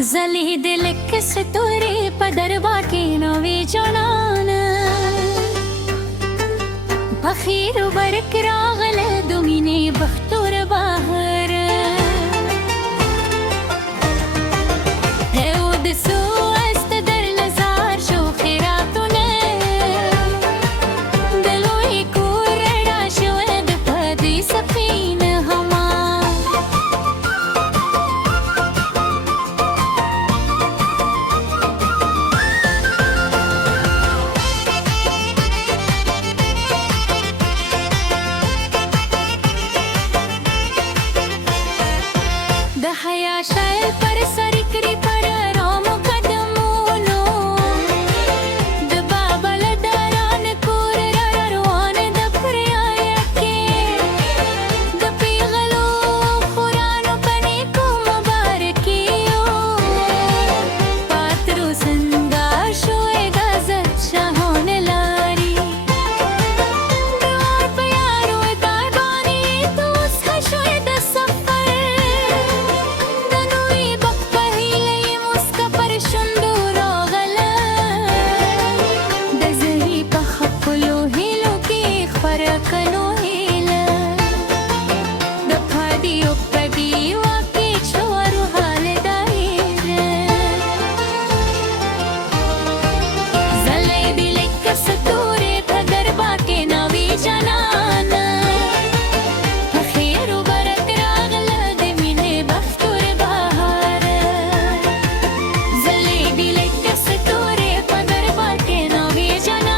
زلي دلك ستوري بدر باكي نوي جنان بخير وبرك راغل دوميني بختور باهر هود سو استدر نزار شو خيراتنا دلوي كورا شو دفادي سفينة هما दहया शैल पर सरकरी पर रोम कदमोनो दबाबल दरान कोर ररवान दफरिया के दपीगलो कुरान बने को मुबारकियो पात्रो संगा शोए गजत शाहोन लारी द्वार पे यारो दारबानी तो शोए दसफर कनो हीला दफादी उपदी वाकी छोरू हाल दाहिर जले दिले कसतूरे भदर बाके नवी जनान खैर बरक रागल दमिने बख्तुर बहार जले दिले कसतूरे भदर बाके नवी जनान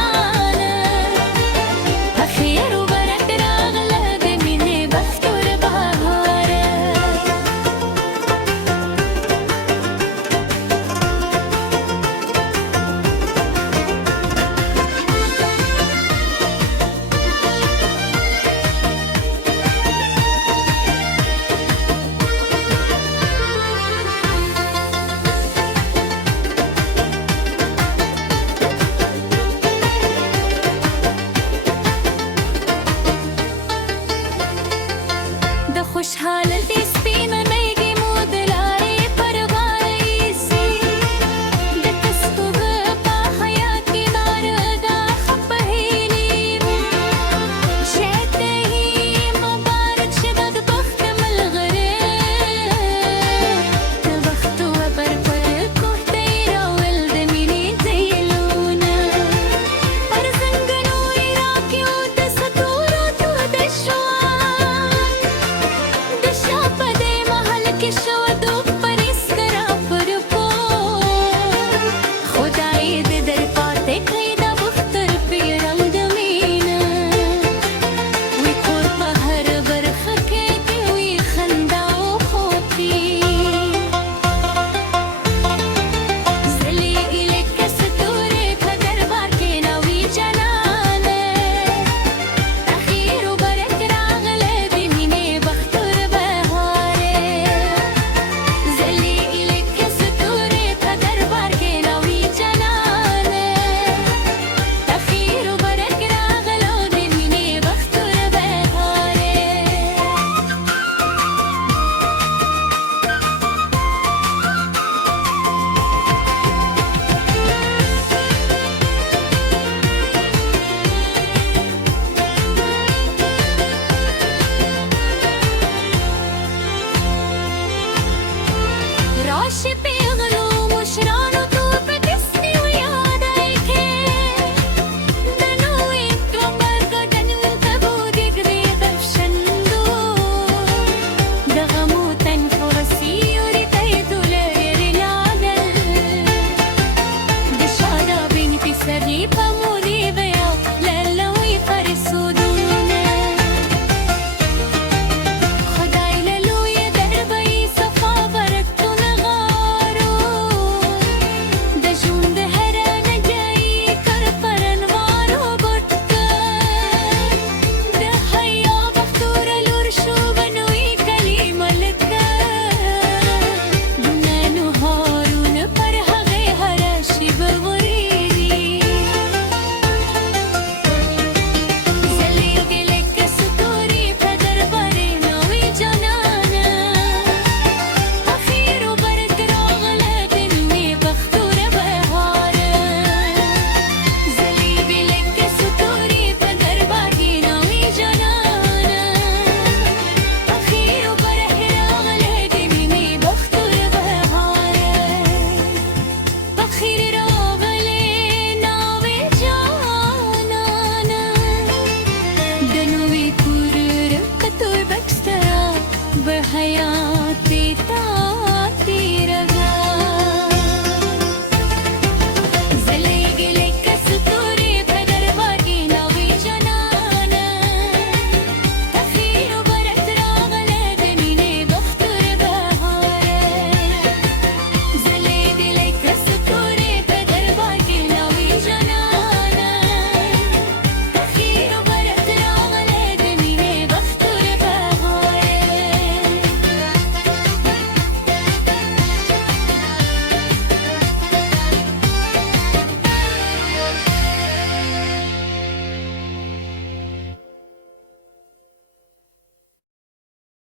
खुशहाल स्पीन नईगी मूद लारे परवाई सी दतस्कुब पा हयाती दारगा खपहीली शहते ही मुबारक शदद बख्त मलगरे तबख्त वबर पर कोहते रावल दमिनी زيلونا أرزنقنو إراكيو دستورو تو دشوا पदे महल के शोदो परिस करा फरको खुदाई दे दर पाते खैदा बख्तर पे रंग मीना वी खोर पहर बरख के वी खंदा खोती जली इले कसतूरे भदर बाके नवी जनान तखीर बरक रागल बिमिने बख्तर Rosh pe